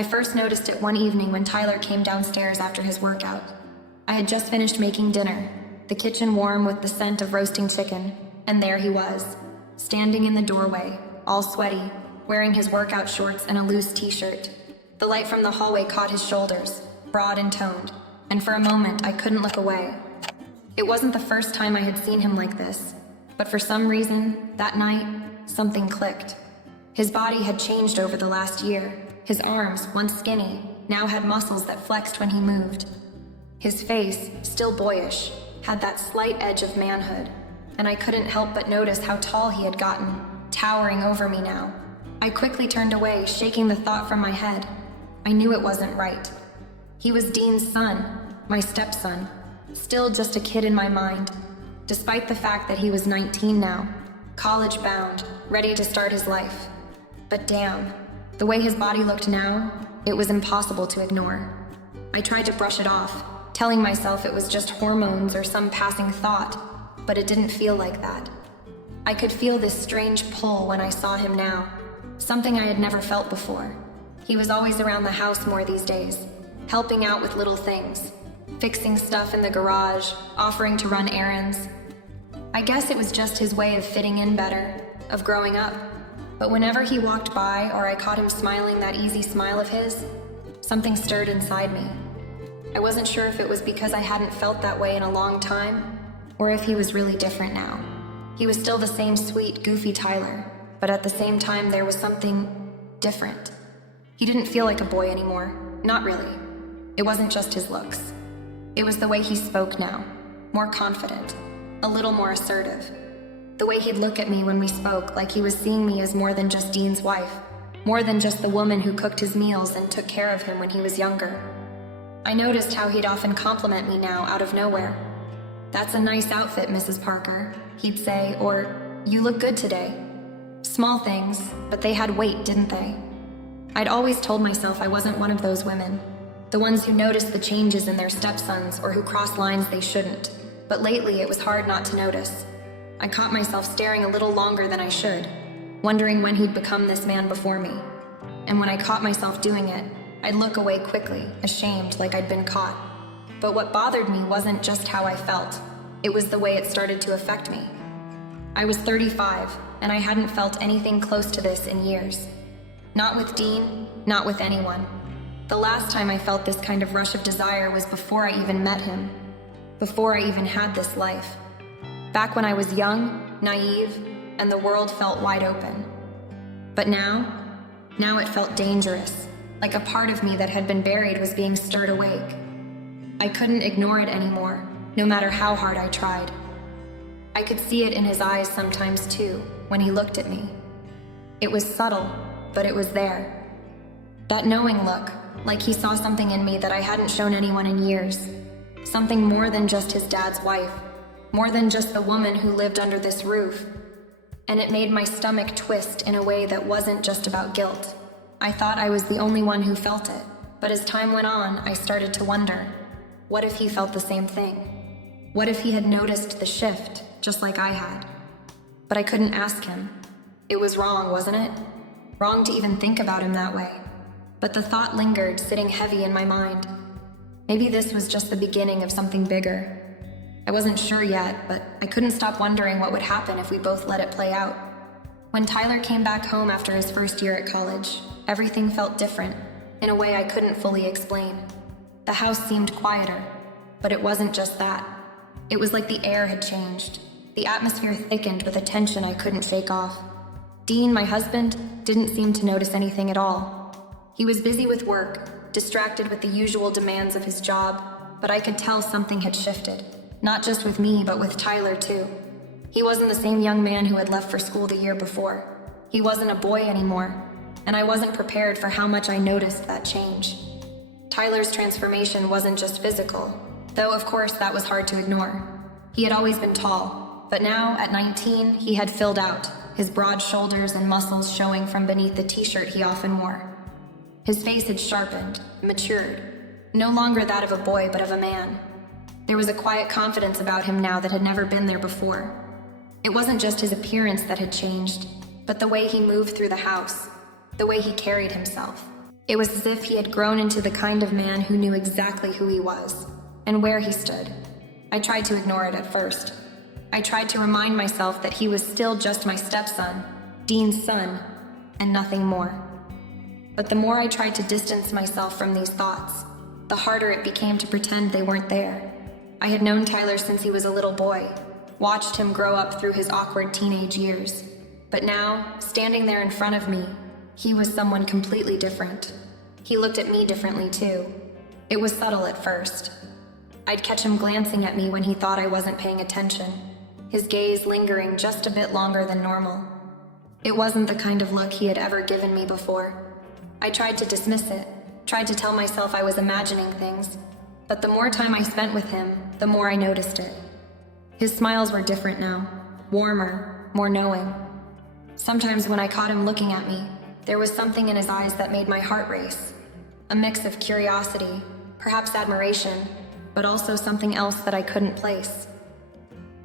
I first noticed it one evening when Tyler came downstairs after his workout. I had just finished making dinner, the kitchen warm with the scent of roasting chicken, and there he was, standing in the doorway, all sweaty, wearing his workout shorts and a loose t-shirt. The light from the hallway caught his shoulders, broad and toned, and for a moment I couldn't look away. It wasn't the first time I had seen him like this, but for some reason, that night, something clicked. His body had changed over the last year. His arms, once skinny, now had muscles that flexed when he moved. His face, still boyish, had that slight edge of manhood, and I couldn't help but notice how tall he had gotten, towering over me now. I quickly turned away, shaking the thought from my head. I knew it wasn't right. He was Dean's son, my stepson, still just a kid in my mind, despite the fact that he was 19 now, college-bound, ready to start his life. But damn, the way his body looked now, it was impossible to ignore. I tried to brush it off, telling myself it was just hormones or some passing thought, but it didn't feel like that. I could feel this strange pull when I saw him now, something I had never felt before. He was always around the house more these days, helping out with little things, fixing stuff in the garage, offering to run errands. I guess it was just his way of fitting in better, of growing up. But whenever he walked by or I caught him smiling that easy smile of his, something stirred inside me. I wasn't sure if it was because I hadn't felt that way in a long time, or if he was really different now. He was still the same sweet, goofy Tyler, but at the same time there was something different. He didn't feel like a boy anymore, not really. It wasn't just his looks. It was the way he spoke now, more confident, a little more assertive. The way he'd look at me when we spoke, like he was seeing me as more than just Dean's wife, more than just the woman who cooked his meals and took care of him when he was younger. I noticed how he'd often compliment me now out of nowhere. "That's a nice outfit, Mrs. Parker," he'd say, or "You look good today." Small things, but they had weight, didn't they? I'd always told myself I wasn't one of those women, the ones who noticed the changes in their stepsons or who crossed lines they shouldn't, but lately it was hard not to notice. I caught myself staring a little longer than I should, wondering when he'd become this man before me. And when I caught myself doing it, I'd look away quickly, ashamed, like I'd been caught. But what bothered me wasn't just how I felt. It was the way it started to affect me. I was 35, and I hadn't felt anything close to this in years. Not with Dean, not with anyone. The last time I felt this kind of rush of desire was before I even met him, before I even had this life. Back when I was young, naive, and the world felt wide open. But now it felt dangerous, like a part of me that had been buried was being stirred awake. I couldn't ignore it anymore, no matter how hard I tried. I could see it in his eyes sometimes too, when he looked at me. It was subtle, but it was there. That knowing look, like he saw something in me that I hadn't shown anyone in years. Something more than just his dad's wife, more than just the woman who lived under this roof. And it made my stomach twist in a way that wasn't just about guilt. I thought I was the only one who felt it, but as time went on, I started to wonder, what if he felt the same thing? What if he had noticed the shift, just like I had? But I couldn't ask him. It was wrong, wasn't it? Wrong to even think about him that way. But the thought lingered, sitting heavy in my mind. Maybe this was just the beginning of something bigger. I wasn't sure yet, but I couldn't stop wondering what would happen if we both let it play out. When Tyler came back home after his first year at college, everything felt different, in a way I couldn't fully explain. The house seemed quieter, but it wasn't just that. It was like the air had changed. The atmosphere thickened with a tension I couldn't shake off. Dean, my husband, didn't seem to notice anything at all. He was busy with work, distracted with the usual demands of his job, but I could tell something had shifted. Not just with me, but with Tyler too. He wasn't the same young man who had left for school the year before. He wasn't a boy anymore, and I wasn't prepared for how much I noticed that change. Tyler's transformation wasn't just physical, though of course that was hard to ignore. He had always been tall, but now, at 19, he had filled out, his broad shoulders and muscles showing from beneath the t-shirt he often wore. His face had sharpened, matured, no longer that of a boy but of a man. There was a quiet confidence about him now that had never been there before. It wasn't just his appearance that had changed, but the way he moved through the house, the way he carried himself. It was as if he had grown into the kind of man who knew exactly who he was and where he stood. I tried to ignore it at first. I tried to remind myself that he was still just my stepson, Dean's son, and nothing more. But the more I tried to distance myself from these thoughts, the harder it became to pretend they weren't there. I had known Tyler since he was a little boy, watched him grow up through his awkward teenage years. But now, standing there in front of me, he was someone completely different. He looked at me differently too. It was subtle at first. I'd catch him glancing at me when he thought I wasn't paying attention, his gaze lingering just a bit longer than normal. It wasn't the kind of look he had ever given me before. I tried to dismiss it, tried to tell myself I was imagining things, but the more time I spent with him, the more I noticed it. His smiles were different now, warmer, more knowing. Sometimes when I caught him looking at me, there was something in his eyes that made my heart race. A mix of curiosity, perhaps admiration, but also something else that I couldn't place.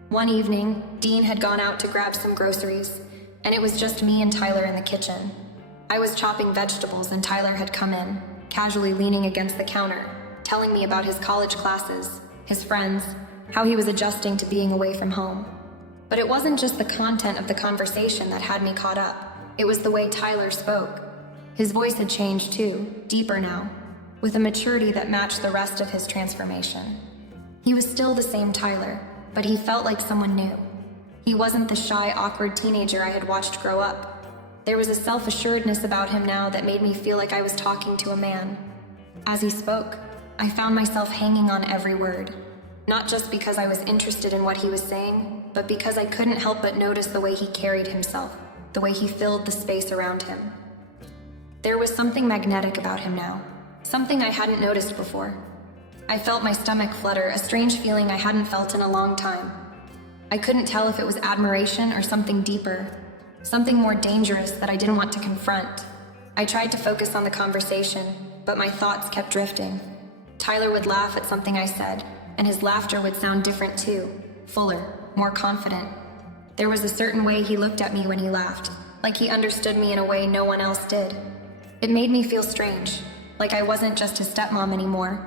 One evening, Dean had gone out to grab some groceries, and it was just me and Tyler in the kitchen. I was chopping vegetables and Tyler had come in, casually leaning against the counter, telling me about his college classes, his friends, how he was adjusting to being away from home. But it wasn't just the content of the conversation that had me caught up. It was the way Tyler spoke. His voice had changed too, deeper now, with a maturity that matched the rest of his transformation. He was still the same Tyler, but he felt like someone new. He wasn't the shy, awkward teenager I had watched grow up. There was a self-assuredness about him now that made me feel like I was talking to a man. As he spoke, I found myself hanging on every word. Not just because I was interested in what he was saying, but because I couldn't help but notice the way he carried himself, the way he filled the space around him. There was something magnetic about him now, something I hadn't noticed before. I felt my stomach flutter, a strange feeling I hadn't felt in a long time. I couldn't tell if it was admiration or something deeper, something more dangerous that I didn't want to confront. I tried to focus on the conversation, but my thoughts kept drifting. Tyler would laugh at something I said, and his laughter would sound different too, fuller, more confident. There was a certain way he looked at me when he laughed, like he understood me in a way no one else did. It made me feel strange, like I wasn't just his stepmom anymore,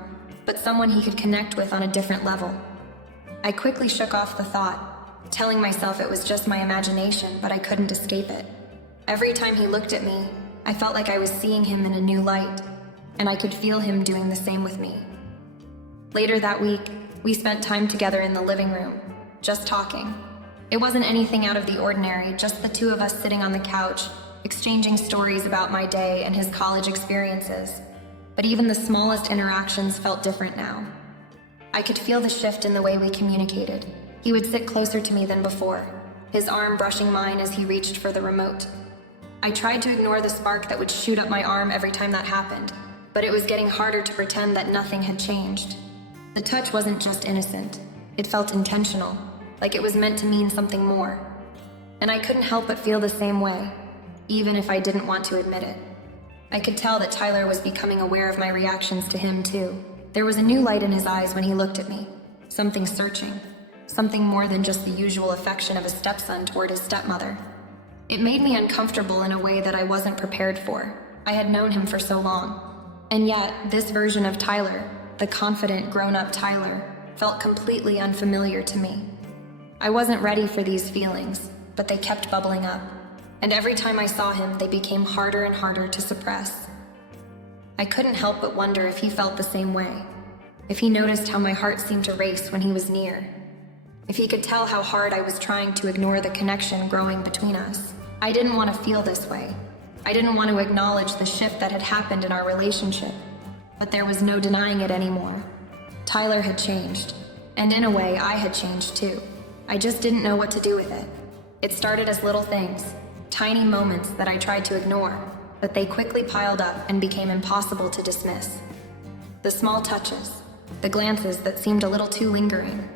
but someone he could connect with on a different level. I quickly shook off the thought, telling myself it was just my imagination, but I couldn't escape it. Every time he looked at me, I felt like I was seeing him in a new light, and I could feel him doing the same with me. Later that week, we spent time together in the living room, just talking. It wasn't anything out of the ordinary, just the two of us sitting on the couch, exchanging stories about my day and his college experiences. But even the smallest interactions felt different now. I could feel the shift in the way we communicated. He would sit closer to me than before, his arm brushing mine as he reached for the remote. I tried to ignore the spark that would shoot up my arm every time that happened, but it was getting harder to pretend that nothing had changed. The touch wasn't just innocent. It felt intentional, like it was meant to mean something more. And I couldn't help but feel the same way, even if I didn't want to admit it. I could tell that Tyler was becoming aware of my reactions to him too. There was a new light in his eyes when he looked at me, something searching, something more than just the usual affection of a stepson toward his stepmother. It made me uncomfortable in a way that I wasn't prepared for. I had known him for so long. And yet, this version of Tyler, the confident, grown-up Tyler, felt completely unfamiliar to me. I wasn't ready for these feelings, but they kept bubbling up, and every time I saw him, they became harder and harder to suppress. I couldn't help but wonder if he felt the same way, if he noticed how my heart seemed to race when he was near, if he could tell how hard I was trying to ignore the connection growing between us. I didn't want to feel this way. I didn't want to acknowledge the shift that had happened in our relationship. But there was no denying it anymore. Tyler had changed, and in a way, I had changed too. I just didn't know what to do with it. It started as little things, tiny moments that I tried to ignore, but they quickly piled up and became impossible to dismiss. The small touches, the glances that seemed a little too lingering,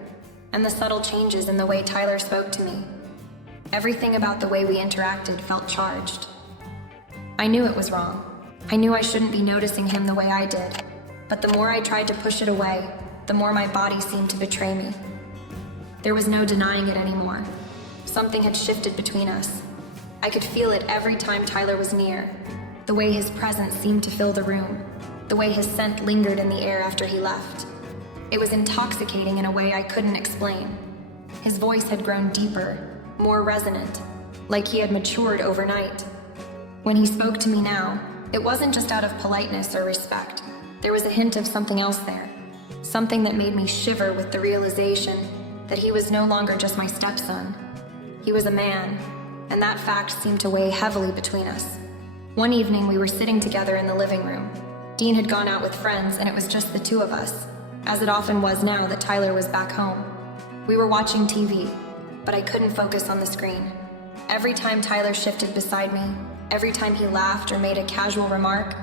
and the subtle changes in the way Tyler spoke to me. Everything about the way we interacted felt charged. I knew it was wrong. I knew I shouldn't be noticing him the way I did, but the more I tried to push it away, the more my body seemed to betray me. There was no denying it anymore. Something had shifted between us. I could feel it every time Tyler was near. the way his presence seemed to fill the room, the way his scent lingered in the air after he left. It was intoxicating in a way I couldn't explain. His voice had grown deeper, more resonant, like he had matured overnight. When he spoke to me now, it wasn't just out of politeness or respect. There was a hint of something else there, something that made me shiver with the realization that he was no longer just my stepson. He was a man, and that fact seemed to weigh heavily between us. One evening, we were sitting together in the living room. Dean had gone out with friends, and it was just the two of us, as it often was now that Tyler was back home. We were watching TV, but I couldn't focus on the screen. Every time Tyler shifted beside me, every time he laughed or made a casual remark,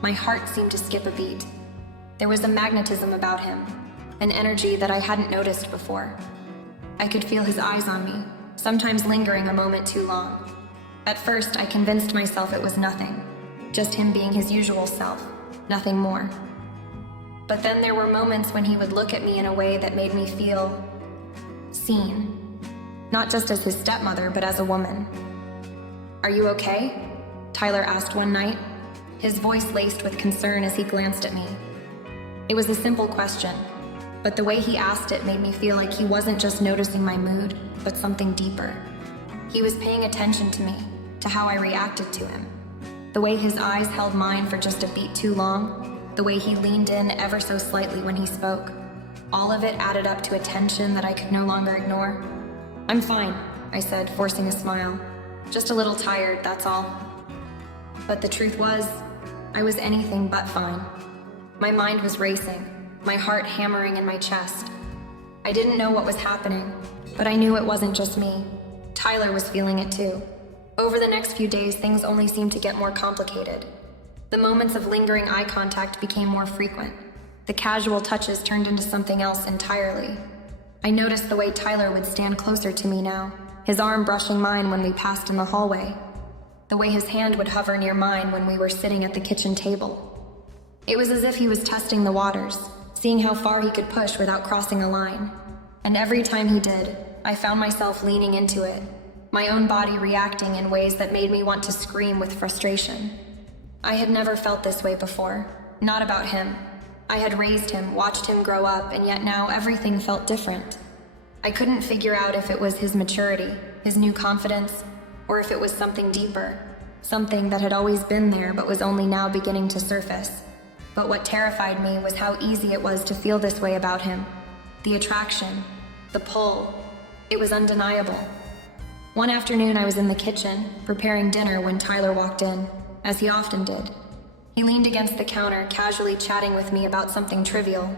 my heart seemed to skip a beat. There was a magnetism about him, an energy that I hadn't noticed before. I could feel his eyes on me, sometimes lingering a moment too long. At first, I convinced myself it was nothing, just him being his usual self, nothing more. But then there were moments when he would look at me in a way that made me feel seen, not just as his stepmother, but as a woman. "Are you okay?" Tyler asked one night, his voice laced with concern as he glanced at me. It was a simple question, but the way he asked it made me feel like he wasn't just noticing my mood, but something deeper. He was paying attention to me, to how I reacted to him. The way his eyes held mine for just a beat too long, the way he leaned in ever so slightly when he spoke. All of it added up to a tension that I could no longer ignore. "I'm fine," I said, forcing a smile. "Just a little tired, that's all." But the truth was, I was anything but fine. My mind was racing, my heart hammering in my chest. I didn't know what was happening, but I knew it wasn't just me. Tyler was feeling it too. Over the next few days, things only seemed to get more complicated. The moments of lingering eye contact became more frequent. The casual touches turned into something else entirely. I noticed the way Tyler would stand closer to me now, his arm brushing mine when we passed in the hallway. The way his hand would hover near mine when we were sitting at the kitchen table. It was as if he was testing the waters, seeing how far he could push without crossing a line. And every time he did, I found myself leaning into it, my own body reacting in ways that made me want to scream with frustration. I had never felt this way before, not about him. I had raised him, watched him grow up, and yet now everything felt different. I couldn't figure out if it was his maturity, his new confidence, or if it was something deeper, something that had always been there but was only now beginning to surface. But what terrified me was how easy it was to feel this way about him. The attraction, the pull, it was undeniable. One afternoon I was in the kitchen, preparing dinner when Tyler walked in, as he often did. He leaned against the counter, casually chatting with me about something trivial.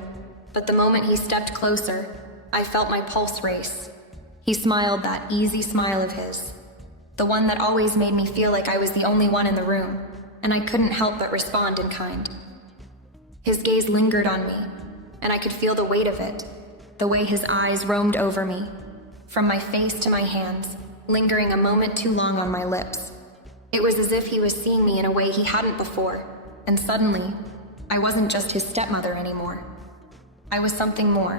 But the moment he stepped closer, I felt my pulse race. He smiled that easy smile of his, the one that always made me feel like I was the only one in the room, and I couldn't help but respond in kind. His gaze lingered on me, and I could feel the weight of it, the way his eyes roamed over me, from my face to my hands, lingering a moment too long on my lips. It was as if he was seeing me in a way he hadn't before, and suddenly, I wasn't just his stepmother anymore. I was something more,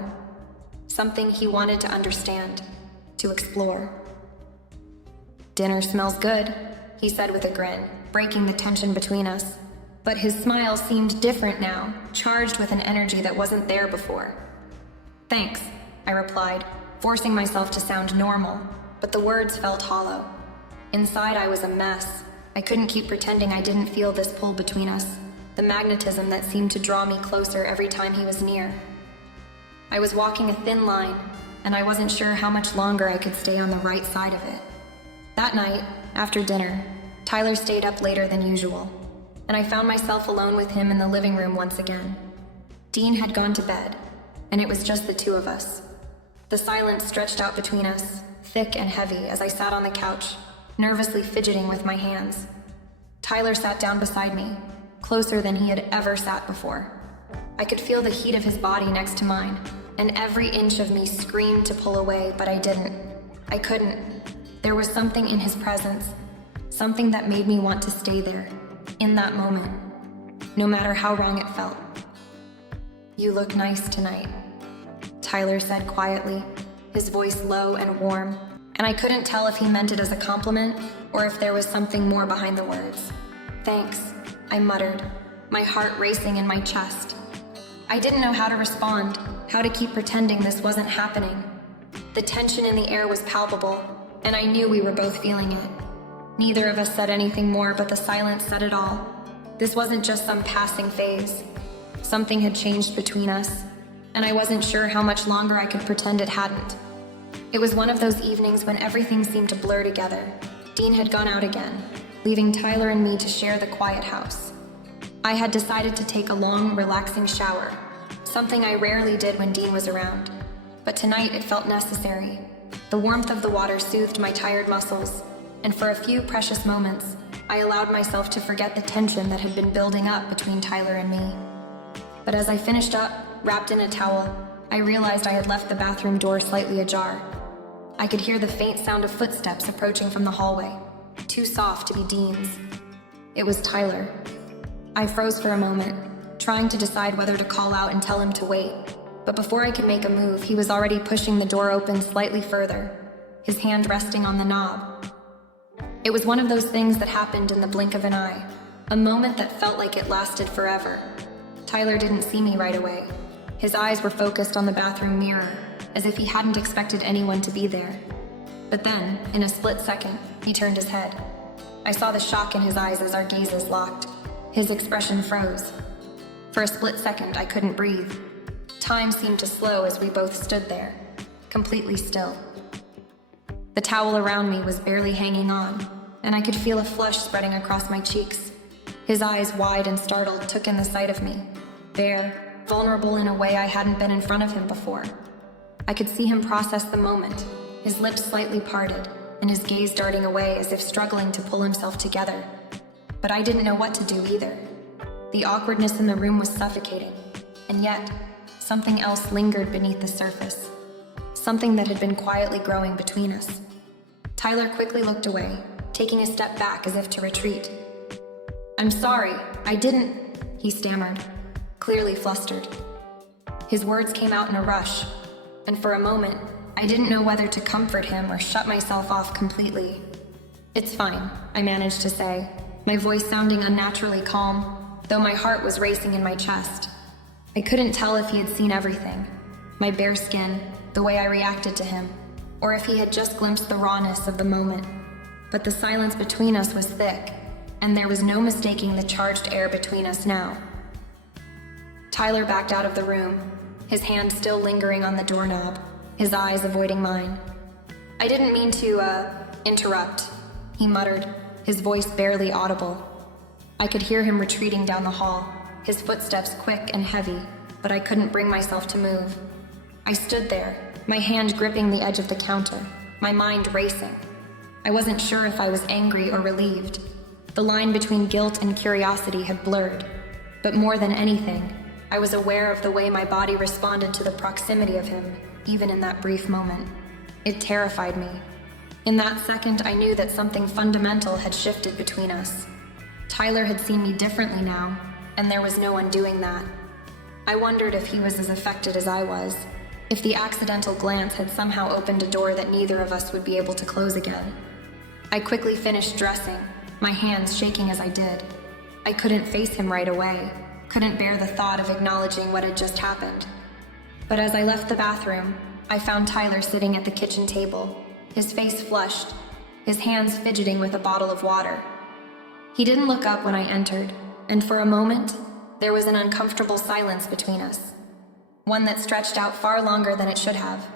something he wanted to understand, to explore. "Dinner smells good," he said with a grin, breaking the tension between us. But his smile seemed different now, charged with an energy that wasn't there before. "Thanks," I replied, forcing myself to sound normal, but the words felt hollow. Inside I was a mess. I couldn't keep pretending I didn't feel this pull between us, the magnetism that seemed to draw me closer every time he was near. I was walking a thin line, and I wasn't sure how much longer I could stay on the right side of it. That night, after dinner, Tyler stayed up later than usual, and I found myself alone with him in the living room once again. Dean had gone to bed, and it was just the two of us. The silence stretched out between us, thick and heavy, as I sat on the couch, nervously fidgeting with my hands. Tyler sat down beside me, closer than he had ever sat before. I could feel the heat of his body next to mine, and every inch of me screamed to pull away, but I didn't. I couldn't. There was something in his presence, something that made me want to stay there, in that moment, no matter how wrong it felt. "You look nice tonight," Tyler said quietly, his voice low and warm, and I couldn't tell if he meant it as a compliment or if there was something more behind the words. Thanks, I muttered, my heart racing in my chest. I didn't know how to respond, how to keep pretending this wasn't happening. The tension in the air was palpable, and I knew we were both feeling it. Neither of us said anything more, but the silence said it all. This wasn't just some passing phase. Something had changed between us, and I wasn't sure how much longer I could pretend it hadn't. It was one of those evenings when everything seemed to blur together. Dean had gone out again, leaving Tyler and me to share the quiet house. I had decided to take a long, relaxing shower, something I rarely did when Dean was around. But tonight it felt necessary. The warmth of the water soothed my tired muscles, and for a few precious moments, I allowed myself to forget the tension that had been building up between Tyler and me. But as I finished up, wrapped in a towel, I realized I had left the bathroom door slightly ajar. I could hear the faint sound of footsteps approaching from the hallway, too soft to be Dean's. It was Tyler. I froze for a moment, trying to decide whether to call out and tell him to wait. But before I could make a move, he was already pushing the door open slightly further, his hand resting on the knob. It was one of those things that happened in the blink of an eye, a moment that felt like it lasted forever. Tyler didn't see me right away. His eyes were focused on the bathroom mirror, as if he hadn't expected anyone to be there. But then, in a split second, he turned his head. I saw the shock in his eyes as our gazes locked. His expression froze. For a split second, I couldn't breathe. Time seemed to slow as we both stood there, completely still. The towel around me was barely hanging on, and I could feel a flush spreading across my cheeks. His eyes, wide and startled, took in the sight of me, bare, vulnerable in a way I hadn't been in front of him before. I could see him process the moment, his lips slightly parted, and his gaze darting away as if struggling to pull himself together. But I didn't know what to do either. The awkwardness in the room was suffocating, and yet, something else lingered beneath the surface. Something that had been quietly growing between us. Tyler quickly looked away, taking a step back as if to retreat. "I'm sorry, I didn't," he stammered, clearly flustered. His words came out in a rush, and for a moment, I didn't know whether to comfort him or shut myself off completely. "It's fine," I managed to say, my voice sounding unnaturally calm, though my heart was racing in my chest. I couldn't tell if he had seen everything, my bare skin, the way I reacted to him, or if he had just glimpsed the rawness of the moment. But the silence between us was thick, and there was no mistaking the charged air between us now. Tyler backed out of the room, his hand still lingering on the doorknob, his eyes avoiding mine. "I didn't mean to, interrupt," he muttered, his voice barely audible. I could hear him retreating down the hall, his footsteps quick and heavy, but I couldn't bring myself to move. I stood there, my hand gripping the edge of the counter, my mind racing. I wasn't sure if I was angry or relieved. The line between guilt and curiosity had blurred, but more than anything, I was aware of the way my body responded to the proximity of him, even in that brief moment. It terrified me. In that second, I knew that something fundamental had shifted between us. Tyler had seen me differently now, and there was no undoing that. I wondered if he was as affected as I was, if the accidental glance had somehow opened a door that neither of us would be able to close again. I quickly finished dressing, my hands shaking as I did. I couldn't face him right away, couldn't bear the thought of acknowledging what had just happened. But as I left the bathroom, I found Tyler sitting at the kitchen table, his face flushed, his hands fidgeting with a bottle of water. He didn't look up when I entered, and for a moment, there was an uncomfortable silence between us, one that stretched out far longer than it should have.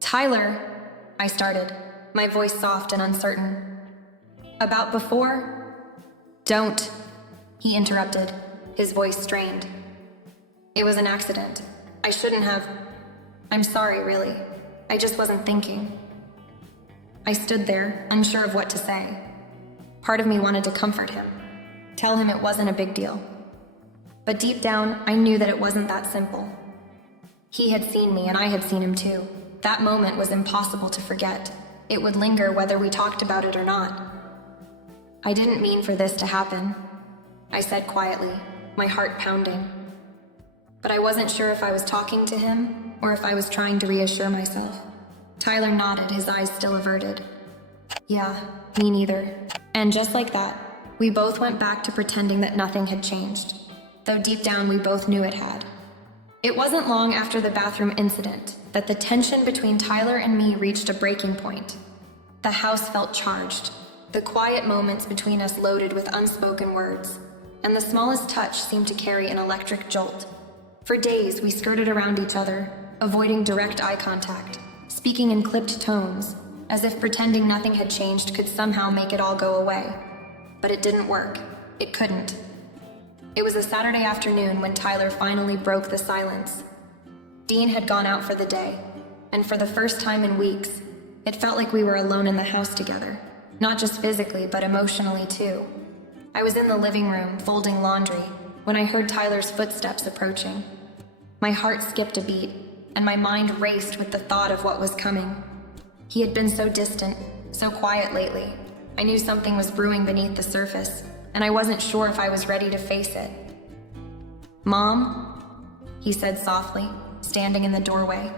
"Tyler," I started, my voice soft and uncertain. "About before?" "Don't," he interrupted, his voice strained. "It was an accident. I shouldn't have. I'm sorry, really. I just wasn't thinking." I stood there, unsure of what to say. Part of me wanted to comfort him, tell him it wasn't a big deal. But deep down, I knew that it wasn't that simple. He had seen me, and I had seen him too. That moment was impossible to forget. It would linger whether we talked about it or not. "I didn't mean for this to happen," I said quietly, my heart pounding. But I wasn't sure if I was talking to him or if I was trying to reassure myself. Tyler nodded, his eyes still averted. "Yeah, me neither." And just like that, We both went back to pretending that nothing had changed, though deep down we both knew it had. It wasn't long after the bathroom incident that the tension between Tyler and me reached a breaking point. The house felt charged, the quiet moments between us loaded with unspoken words, and the smallest touch seemed to carry an electric jolt. For days, we skirted around each other, avoiding direct eye contact, speaking in clipped tones, as if pretending nothing had changed could somehow make it all go away. But it didn't work. It couldn't. It was a Saturday afternoon when Tyler finally broke the silence. Dean had gone out for the day, and for the first time in weeks, it felt like we were alone in the house together, not just physically, but emotionally too. I was in the living room, folding laundry, when I heard Tyler's footsteps approaching. My heart skipped a beat, and my mind raced with the thought of what was coming. He had been so distant, so quiet lately. I knew something was brewing beneath the surface, and I wasn't sure if I was ready to face it. "Mom?" he said softly, standing in the doorway.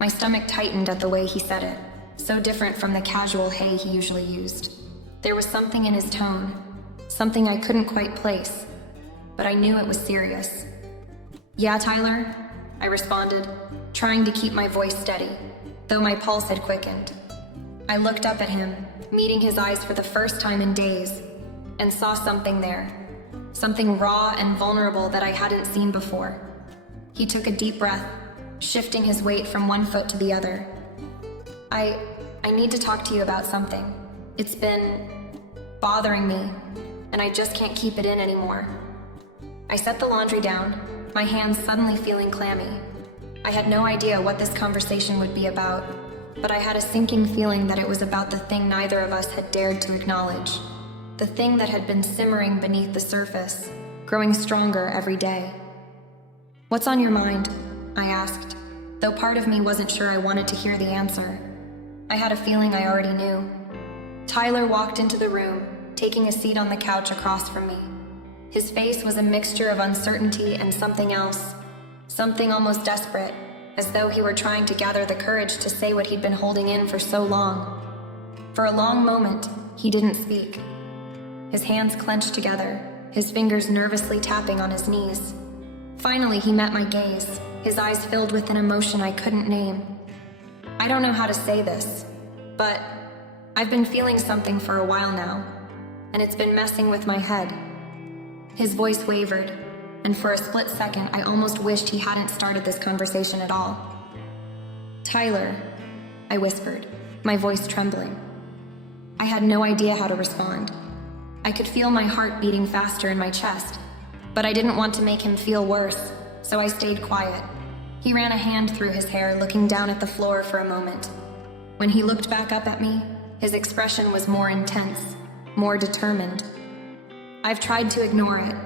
My stomach tightened at the way he said it, so different from the casual "hey" he usually used. There was something in his tone, something I couldn't quite place, but I knew it was serious. "Yeah, Tyler?" I responded, trying to keep my voice steady, though my pulse had quickened. I looked up at him, meeting his eyes for the first time in days, and saw something there, something raw and vulnerable that I hadn't seen before. He took a deep breath, shifting his weight from one foot to the other. I need to talk to you about something. It's been bothering me, and I just can't keep it in anymore." I set the laundry down, my hands suddenly feeling clammy. I had no idea what this conversation would be about, but I had a sinking feeling that it was about the thing neither of us had dared to acknowledge, the thing that had been simmering beneath the surface, growing stronger every day. "What's on your mind?" I asked, though part of me wasn't sure I wanted to hear the answer. I had a feeling I already knew. Tyler walked into the room, taking a seat on the couch across from me. His face was a mixture of uncertainty and something else, something almost desperate, as though he were trying to gather the courage to say what he'd been holding in for so long. For a long moment, he didn't speak. His hands clenched together, his fingers nervously tapping on his knees. Finally, he met my gaze, his eyes filled with an emotion I couldn't name. "I don't know how to say this, but I've been feeling something for a while now, and it's been messing with my head." His voice wavered, and for a split second, I almost wished he hadn't started this conversation at all. "Tyler," I whispered, my voice trembling. I had no idea how to respond. I could feel my heart beating faster in my chest, but I didn't want to make him feel worse, so I stayed quiet. He ran a hand through his hair, looking down at the floor for a moment. When he looked back up at me, his expression was more intense, more determined. "I've tried to ignore it.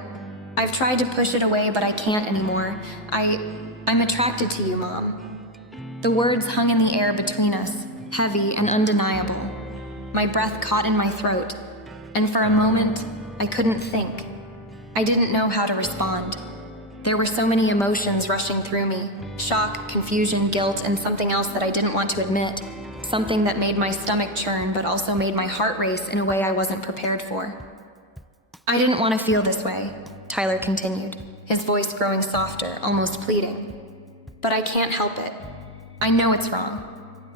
I've tried to push it away, but I can't anymore. I'm attracted to you, Mom." The words hung in the air between us, heavy and undeniable. My breath caught in my throat, and for a moment, I couldn't think. I didn't know how to respond. There were so many emotions rushing through me: shock, confusion, guilt, and something else that I didn't want to admit. Something that made my stomach churn, but also made my heart race in a way I wasn't prepared for. "I didn't want to feel this way," Tyler continued, his voice growing softer, almost pleading. "But I can't help it. I know it's wrong.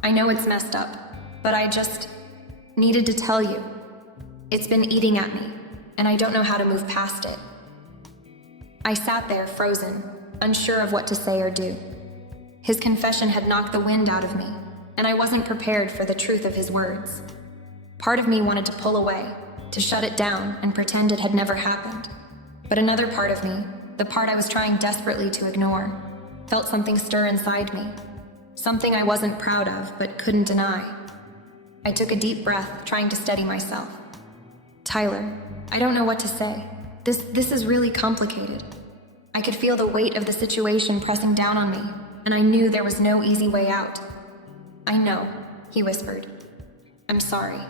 I know it's messed up, but I just needed to tell you. It's been eating at me, and I don't know how to move past it." I sat there, frozen, unsure of what to say or do. His confession had knocked the wind out of me, and I wasn't prepared for the truth of his words. Part of me wanted to pull away, to shut it down and pretend it had never happened. But another part of me, the part I was trying desperately to ignore, felt something stir inside me. Something I wasn't proud of, but couldn't deny. I took a deep breath, trying to steady myself. "Tyler, I don't know what to say. This is really complicated." I could feel the weight of the situation pressing down on me, and I knew there was no easy way out. "I know," he whispered. "I'm sorry.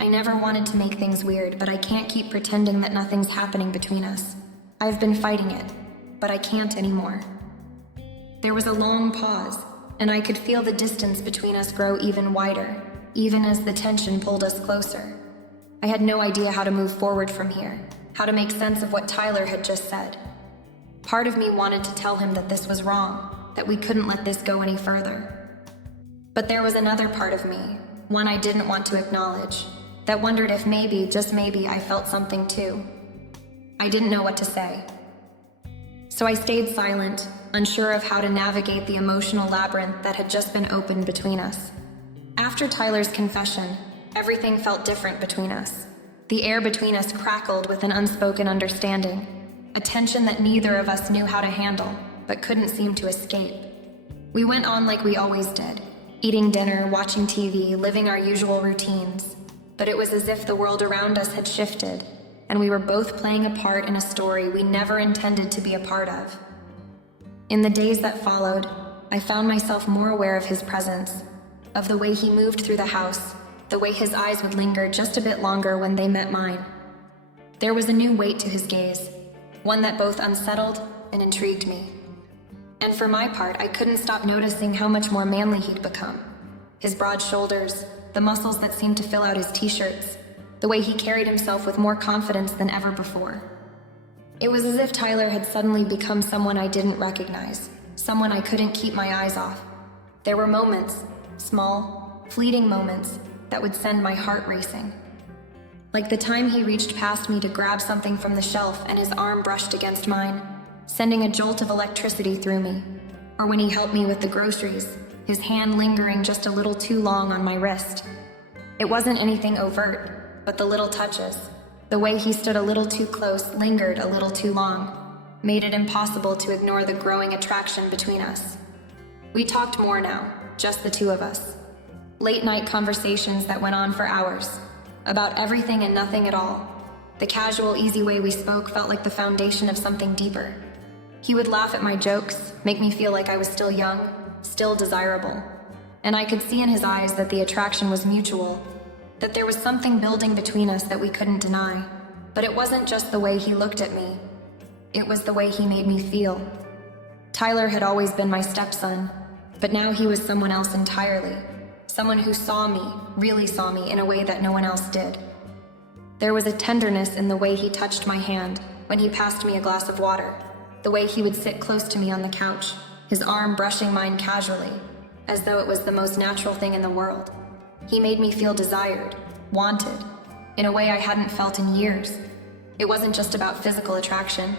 I never wanted to make things weird, but I can't keep pretending that nothing's happening between us. I've been fighting it, but I can't anymore." There was a long pause, and I could feel the distance between us grow even wider, even as the tension pulled us closer. I had no idea how to move forward from here, how to make sense of what Tyler had just said. Part of me wanted to tell him that this was wrong, that we couldn't let this go any further. But there was another part of me, one I didn't want to acknowledge, that wondered if maybe, just maybe, I felt something too. I didn't know what to say. So I stayed silent, unsure of how to navigate the emotional labyrinth that had just been opened between us. After Tyler's confession, everything felt different between us. The air between us crackled with an unspoken understanding, a tension that neither of us knew how to handle, but couldn't seem to escape. We went on like we always did, eating dinner, watching TV, living our usual routines. But it was as if the world around us had shifted, and we were both playing a part in a story we never intended to be a part of. In the days that followed, I found myself more aware of his presence, of the way he moved through the house, the way his eyes would linger just a bit longer when they met mine. There was a new weight to his gaze, one that both unsettled and intrigued me. And for my part, I couldn't stop noticing how much more manly he'd become. His broad shoulders, the muscles that seemed to fill out his t-shirts, the way he carried himself with more confidence than ever before. It was as if Tyler had suddenly become someone I didn't recognize, someone I couldn't keep my eyes off. There were moments, small, fleeting moments, that would send my heart racing. Like the time he reached past me to grab something from the shelf and his arm brushed against mine, sending a jolt of electricity through me. Or when he helped me with the groceries, his hand lingering just a little too long on my wrist. It wasn't anything overt, but the little touches, the way he stood a little too close, lingered a little too long, made it impossible to ignore the growing attraction between us. We talked more now, just the two of us. Late-night conversations that went on for hours, about everything and nothing at all. The casual, easy way we spoke felt like the foundation of something deeper. He would laugh at my jokes, make me feel like I was still young, still desirable. And I could see in his eyes that the attraction was mutual, that there was something building between us that we couldn't deny. But it wasn't just the way he looked at me. It was the way he made me feel. Tyler had always been my stepson, but now he was someone else entirely. Someone who saw me, really saw me, in a way that no one else did. There was a tenderness in the way he touched my hand when he passed me a glass of water, the way he would sit close to me on the couch, his arm brushing mine casually, as though it was the most natural thing in the world. He made me feel desired, wanted, in a way I hadn't felt in years. It wasn't just about physical attraction,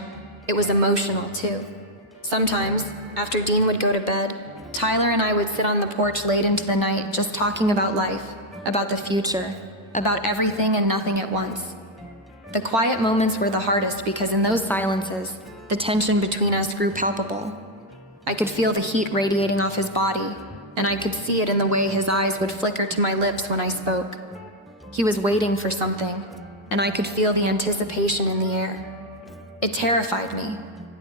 it was emotional too. Sometimes, after Dean would go to bed, Tyler and I would sit on the porch late into the night just talking about life, about the future, about everything and nothing at once. The quiet moments were the hardest because in those silences, the tension between us grew palpable. I could feel the heat radiating off his body, and I could see it in the way his eyes would flicker to my lips when I spoke. He was waiting for something, and I could feel the anticipation in the air. It terrified me.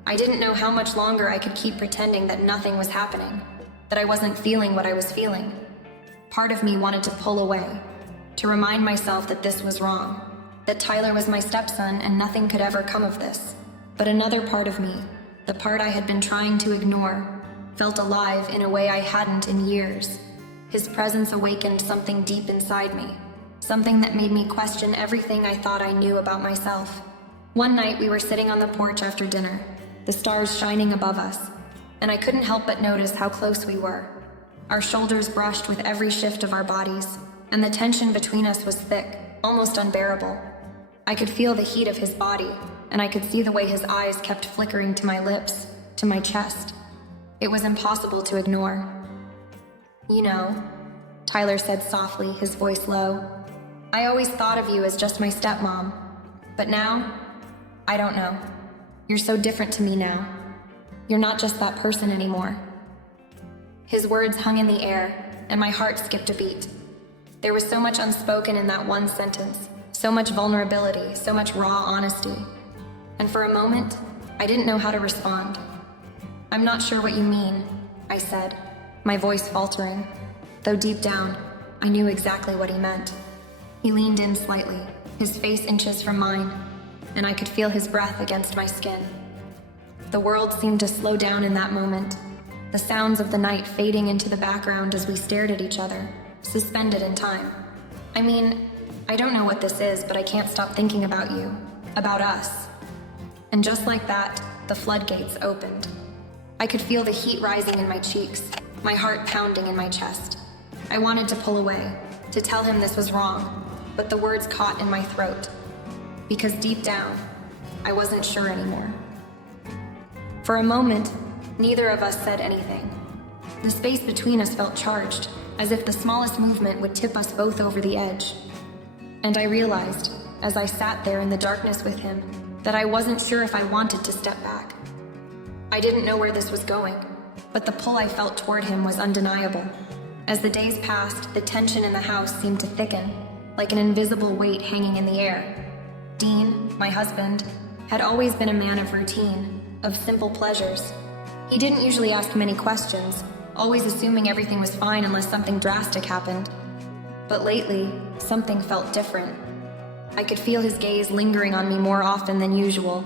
I didn't know how much longer I could keep pretending that nothing was happening, that I wasn't feeling what I was feeling. Part of me wanted to pull away, to remind myself that this was wrong, that Tyler was my stepson and nothing could ever come of this. But another part of me, the part I had been trying to ignore, felt alive in a way I hadn't in years. His presence awakened something deep inside me, something that made me question everything I thought I knew about myself. One night we were sitting on the porch after dinner, the stars shining above us, and I couldn't help but notice how close we were. Our shoulders brushed with every shift of our bodies, and the tension between us was thick, almost unbearable. I could feel the heat of his body, and I could see the way his eyes kept flickering to my lips, to my chest. It was impossible to ignore. "You know," Tyler said softly, his voice low, "I always thought of you as just my stepmom. But now, I don't know. You're so different to me now. You're not just that person anymore." His words hung in the air, and my heart skipped a beat. There was so much unspoken in that one sentence, so much vulnerability, so much raw honesty. And for a moment, I didn't know how to respond. "I'm not sure what you mean," I said, my voice faltering, though deep down, I knew exactly what he meant. He leaned in slightly, his face inches from mine, and I could feel his breath against my skin. The world seemed to slow down in that moment, the sounds of the night fading into the background as we stared at each other, suspended in time. I mean, I don't know what this is, but I can't stop thinking about you, about us. And just like that, the floodgates opened. I could feel the heat rising in my cheeks, my heart pounding in my chest. I wanted to pull away, to tell him this was wrong, but the words caught in my throat. Because deep down, I wasn't sure anymore. For a moment, neither of us said anything. The space between us felt charged, as if the smallest movement would tip us both over the edge. And I realized, as I sat there in the darkness with him, that I wasn't sure if I wanted to step back. I didn't know where this was going, but the pull I felt toward him was undeniable. As the days passed, the tension in the house seemed to thicken, like an invisible weight hanging in the air. Dean, my husband, had always been a man of routine, of simple pleasures. He didn't usually ask many questions, always assuming everything was fine unless something drastic happened. But lately, something felt different. I could feel his gaze lingering on me more often than usual,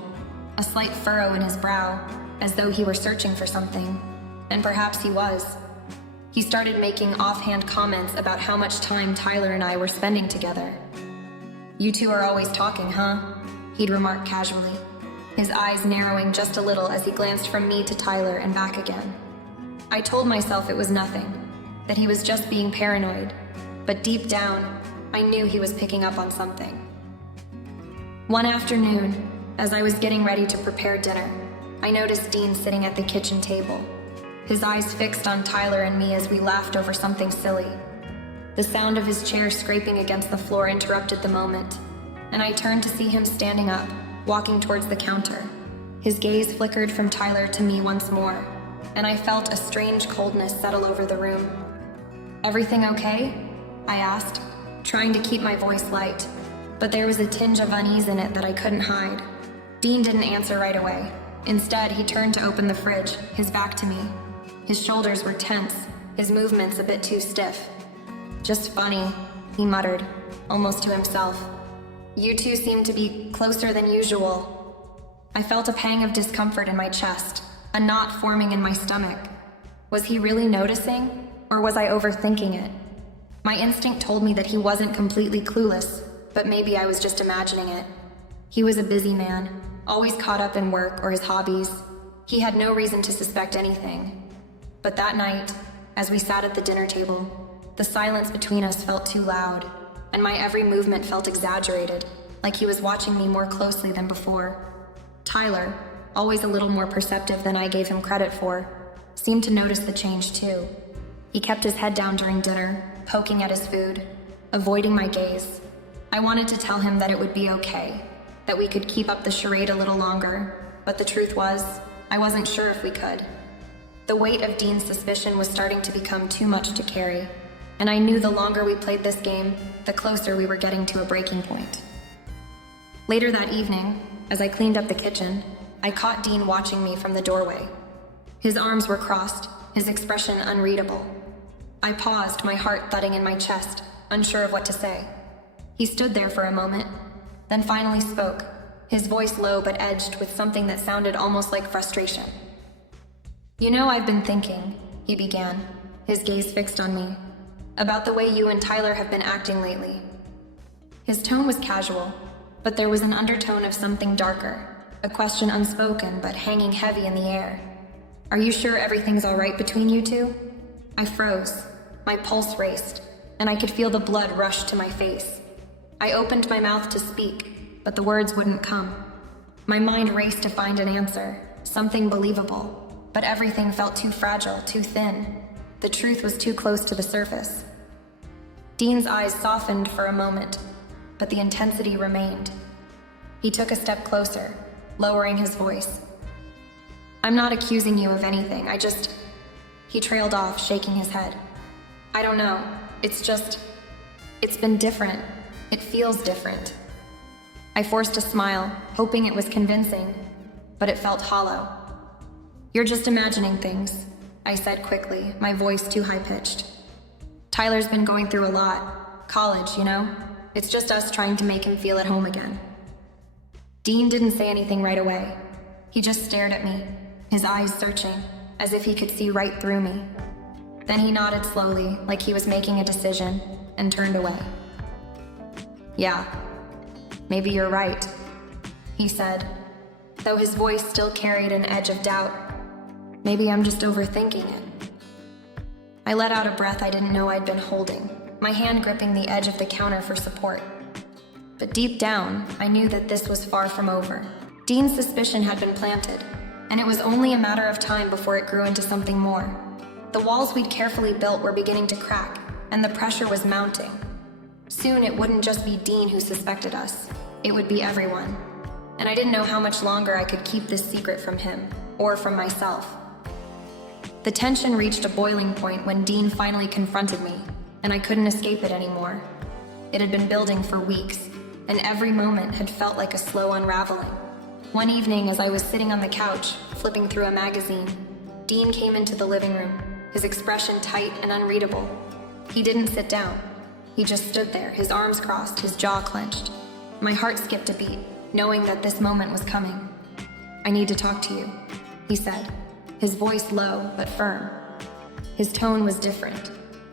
a slight furrow in his brow, as though he were searching for something. And perhaps he was. He started making offhand comments about how much time Tyler and I were spending together. "You two are always talking, huh?" he'd remark casually, his eyes narrowing just a little as he glanced from me to Tyler and back again. I told myself it was nothing, that he was just being paranoid, but deep down, I knew he was picking up on something. One afternoon, as I was getting ready to prepare dinner, I noticed Dean sitting at the kitchen table, his eyes fixed on Tyler and me as we laughed over something silly. The sound of his chair scraping against the floor interrupted the moment, and I turned to see him standing up, walking towards the counter. His gaze flickered from Tyler to me once more, and I felt a strange coldness settle over the room. "Everything okay?" I asked, trying to keep my voice light, but there was a tinge of unease in it that I couldn't hide. Dean didn't answer right away. Instead, he turned to open the fridge, his back to me. His shoulders were tense, his movements a bit too stiff. "Just funny," he muttered, almost to himself. "You two seem to be closer than usual." I felt a pang of discomfort in my chest, a knot forming in my stomach. Was he really noticing, or was I overthinking it? My instinct told me that he wasn't completely clueless, but maybe I was just imagining it. He was a busy man, always caught up in work or his hobbies. He had no reason to suspect anything. But that night, as we sat at the dinner table, the silence between us felt too loud, and my every movement felt exaggerated, like he was watching me more closely than before. Tyler, always a little more perceptive than I gave him credit for, seemed to notice the change too. He kept his head down during dinner, poking at his food, avoiding my gaze. I wanted to tell him that it would be okay, that we could keep up the charade a little longer, but the truth was, I wasn't sure if we could. The weight of Dean's suspicion was starting to become too much to carry, and I knew the longer we played this game, the closer we were getting to a breaking point. Later that evening, as I cleaned up the kitchen, I caught Dean watching me from the doorway. His arms were crossed, his expression unreadable. I paused, my heart thudding in my chest, unsure of what to say. He stood there for a moment, then finally spoke, his voice low but edged with something that sounded almost like frustration. "You know, I've been thinking," he began, his gaze fixed on me, "about the way you and Tyler have been acting lately." His tone was casual, but there was an undertone of something darker, a question unspoken but hanging heavy in the air. "Are you sure everything's all right between you two?" I froze, my pulse raced, and I could feel the blood rush to my face. I opened my mouth to speak, but the words wouldn't come. My mind raced to find an answer, something believable, but everything felt too fragile, too thin. The truth was too close to the surface. Dean's eyes softened for a moment, but the intensity remained. He took a step closer, lowering his voice. "I'm not accusing you of anything, He trailed off, shaking his head. "I don't know, it's been different. It feels different." I forced a smile, hoping it was convincing, but it felt hollow. "You're just imagining things," I said quickly, my voice too high-pitched. "Tyler's been going through a lot. College, you know? It's just us trying to make him feel at home again." Dean didn't say anything right away. He just stared at me, his eyes searching, as if he could see right through me. Then he nodded slowly, like he was making a decision, and turned away. Yeah, maybe you're right, he said, though his voice still carried an edge of doubt. Maybe I'm just overthinking it. I let out a breath I didn't know I'd been holding, my hand gripping the edge of the counter for support. But deep down, I knew that this was far from over. Dean's suspicion had been planted, and it was only a matter of time before it grew into something more. The walls we'd carefully built were beginning to crack, and the pressure was mounting. Soon it wouldn't just be Dean who suspected us. It would be everyone. And I didn't know how much longer I could keep this secret from him, or from myself. The tension reached a boiling point when Dean finally confronted me, and I couldn't escape it anymore. It had been building for weeks, and every moment had felt like a slow unraveling. One evening, as I was sitting on the couch, flipping through a magazine, Dean came into the living room, his expression tight and unreadable. He didn't sit down. He just stood there, his arms crossed, his jaw clenched. My heart skipped a beat, knowing that this moment was coming. I need to talk to you, he said, his voice low but firm. His tone was different,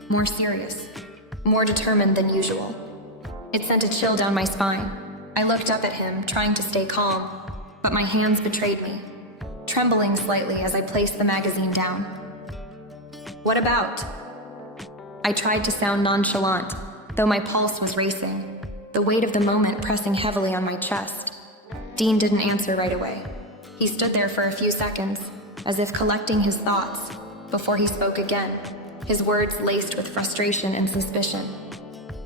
more serious, more determined than usual. It sent a chill down my spine. I looked up at him, trying to stay calm, but my hands betrayed me, trembling slightly as I placed the magazine down. What about? I tried to sound nonchalant, though my pulse was racing, the weight of the moment pressing heavily on my chest. Dean didn't answer right away. He stood there for a few seconds, as if collecting his thoughts, before he spoke again, his words laced with frustration and suspicion.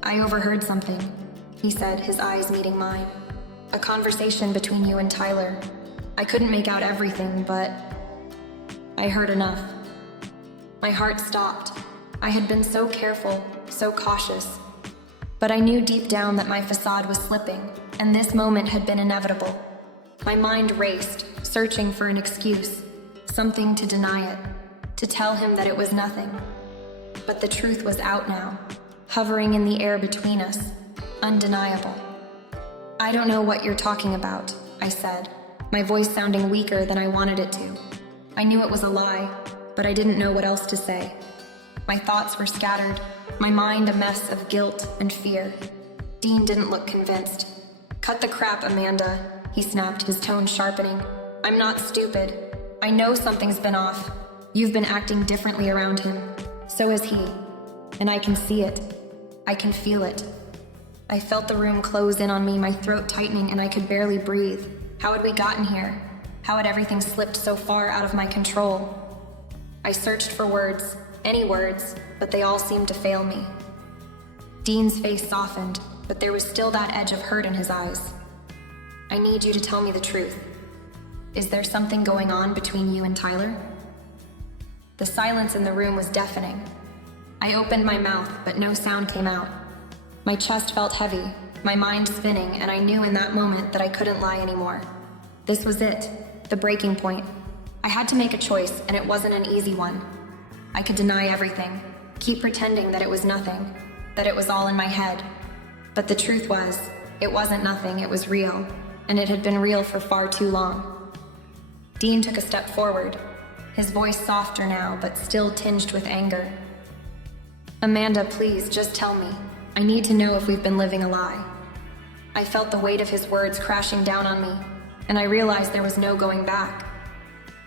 I overheard something, he said, his eyes meeting mine. A conversation between you and Tyler. I couldn't make out everything, but I heard enough. My heart stopped. I had been so careful, so cautious. But I knew deep down that my facade was slipping, and this moment had been inevitable. My mind raced, searching for an excuse, something to deny it, to tell him that it was nothing. But the truth was out now, hovering in the air between us, undeniable. I don't know what you're talking about, I said, my voice sounding weaker than I wanted it to. I knew it was a lie, but I didn't know what else to say. My thoughts were scattered, my mind a mess of guilt and fear. Dean didn't look convinced. Cut the crap, Amanda, he snapped, his tone sharpening. I'm not stupid. I know something's been off. You've been acting differently around him. So is he. And I can see it. I can feel it. I felt the room close in on me, my throat tightening, and I could barely breathe. How had we gotten here? How had everything slipped so far out of my control? I searched for words, any words, but they all seemed to fail me. Dean's face softened, but there was still that edge of hurt in his eyes. I need you to tell me the truth. Is there something going on between you and Tyler? The silence in the room was deafening. I opened my mouth, but no sound came out. My chest felt heavy, my mind spinning, and I knew in that moment that I couldn't lie anymore. This was it, the breaking point. I had to make a choice, and it wasn't an easy one. I could deny everything, keep pretending that it was nothing, that it was all in my head. But the truth was, it wasn't nothing, it was real, and it had been real for far too long. Dean took a step forward, his voice softer now, but still tinged with anger. Amanda, please, just tell me. I need to know if we've been living a lie. I felt the weight of his words crashing down on me, and I realized there was no going back.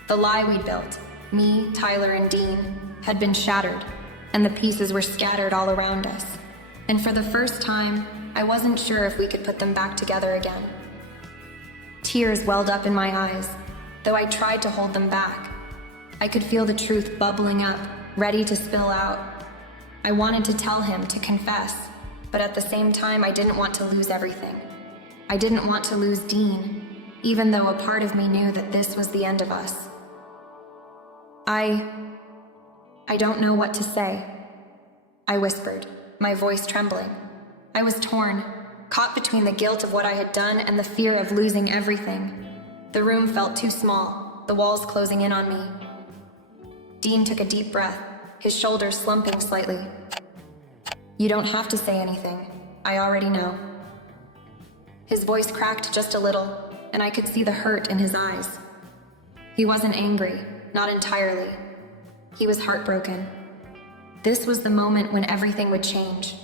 The lie we'd built, me, Tyler, and Dean, had been shattered, and the pieces were scattered all around us. And for the first time, I wasn't sure if we could put them back together again. Tears welled up in my eyes, though I tried to hold them back. I could feel the truth bubbling up, ready to spill out. I wanted to tell him, to confess, but at the same time I didn't want to lose everything. I didn't want to lose Dean, even though a part of me knew that this was the end of us. I don't know what to say, I whispered, my voice trembling. I was torn, caught between the guilt of what I had done and the fear of losing everything. The room felt too small, the walls closing in on me. Dean took a deep breath, his shoulders slumping slightly. You don't have to say anything. I already know. His voice cracked just a little, and I could see the hurt in his eyes. He wasn't angry, not entirely. He was heartbroken. This was the moment when everything would change.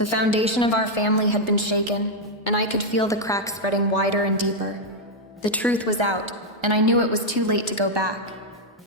The foundation of our family had been shaken, and I could feel the cracks spreading wider and deeper. The truth was out, and I knew it was too late to go back.